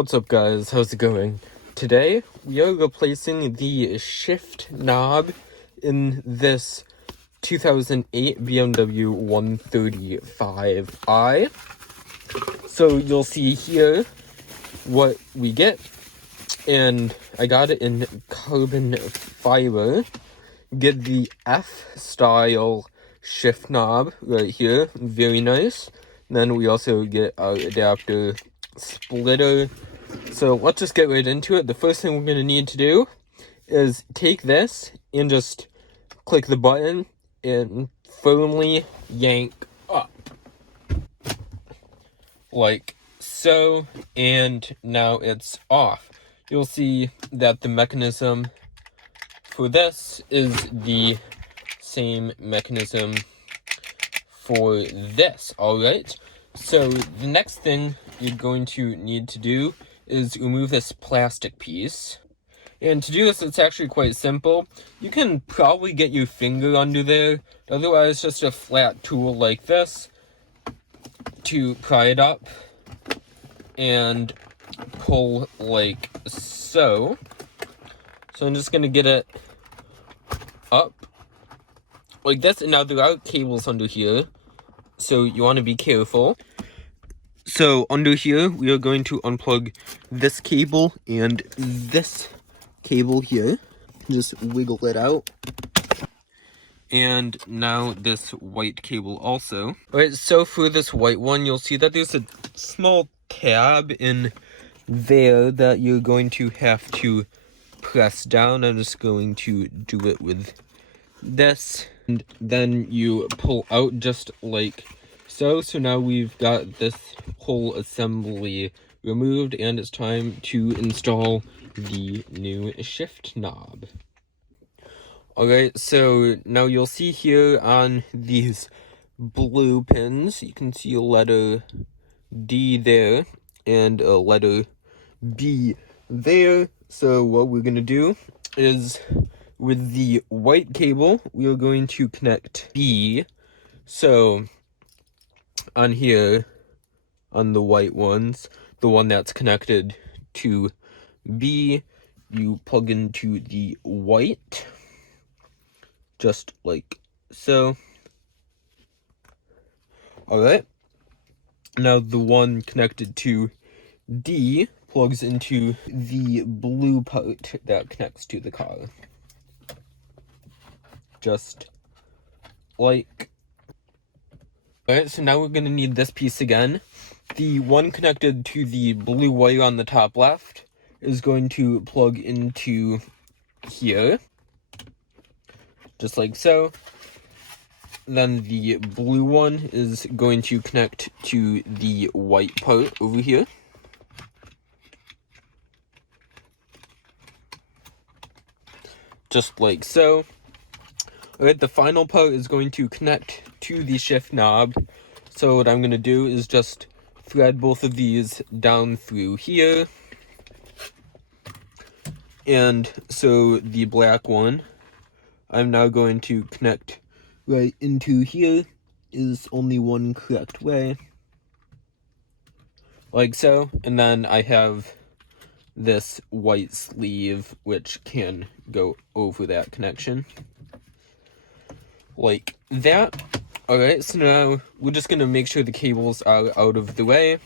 What's up guys, how's it going? Today we are replacing the shift knob in this 2008 BMW 135i. So you'll see here what we get, and I got it in carbon fiber. Get the F style shift knob right here, very nice. And then we also get our adapter splitter. So let's just get right into it. The first thing we're going to need to do is take this and just click the button and firmly yank up like so, and now it's off. You'll see that the mechanism for this is the same mechanism for this. Alright, so the next thing you're going to need to do is remove this plastic piece. And to do this, it's actually quite simple. You can probably get your finger under there. Otherwise, just a flat tool like this to pry it up and pull like so. So I'm just going to get it up like this. And now there are cables under here, so you want to be careful. So under here, we are going to unplug this cable and this cable here. Just wiggle it out. And now this white cable also. Alright, so for this white one, you'll see that there's a small tab in there that you're going to have to press down. I'm just going to do it with this. And then you pull out just like so. So now we've got this whole assembly removed, and it's time to install the new shift knob. Alright, so now you'll see here on these blue pins, you can see a letter D there and a letter B there. So what we're going to do is, with the white cable, we are going to connect B. So on here, on the white ones, the one that's connected to B, you plug into the white, just like so. Alright, now the one connected to D plugs into the blue part that connects to the car, just like. Alright, so now we're going to need this piece again. The one connected to the blue wire on the top left is going to plug into here, just like so. Then the blue one is going to connect to the white part over here. Just like so. Alright, the final part is going to connect to the shift knob. So what I'm going to do is just thread both of these down through here. And so the black one, I'm now going to connect right into here. Is only one correct way, like so. And then I have this white sleeve which can go over that connection, like that. Alright, so now we're just going to make sure the cables are out of the way.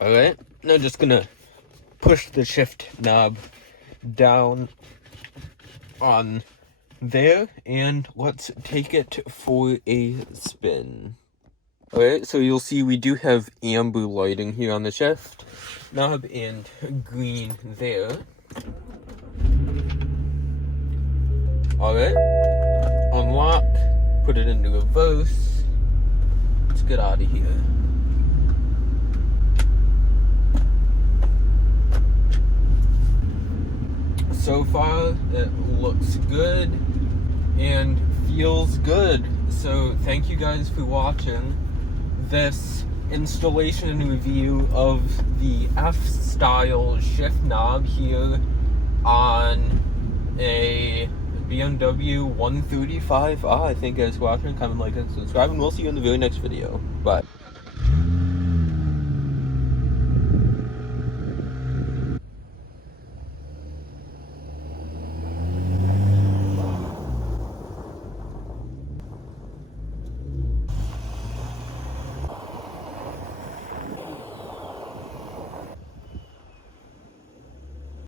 Alright, now just going to push the shift knob down on there, and let's take it for a spin. Alright, so you'll see we do have amber lighting here on the shift knob and green there. Alright, unlock, put it into reverse. Let's get out of here. So far, it looks good and feels good. So thank you guys for watching this installation and review of the F-style shift knob here on a BMW 135i. Thank you guys for watching. Comment, like, and subscribe, and we'll see you in the very next video. Bye.